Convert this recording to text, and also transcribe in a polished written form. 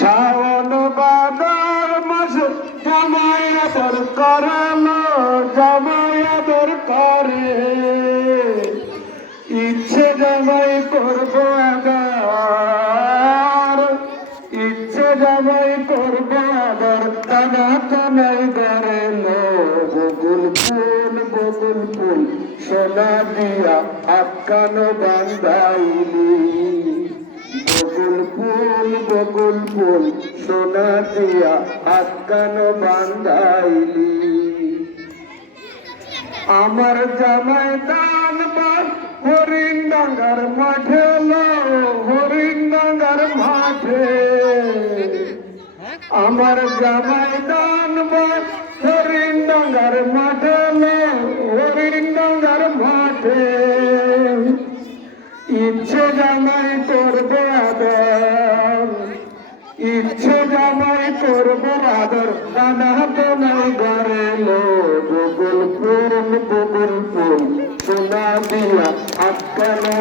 শ্রাবণ বাদার মাসে জামাই আদর করালো, জামাই আদর করে। ইচ্ছে জামাই করবো আদর, ইচ্ছে জামাই করবো আদর, টানা টানাই করেলো। বকুল ফুল বকুল ফুল সোনা দিয়া আটকানো বান্ধাইলি। বকুল ফুল সোনা দিয়া আটকানো বান্ধাইলি। আমার জামাই দান বার হরিণ ডাঙ্গার মাঠে লো, হরিণ ডাঙ্গার মাঠে। আমার জামাই দান বার হরিণ ডাঙ্গার মাঠে লো, হরিণ ডাঙ্গার মাঠে। ইচ্ছে জামাই করবো আদর, ইচ্ছে জামাই করবো আদর, টানা টানাই গড়েলো। বকুল ফুল সোনা দিয়া আটকানো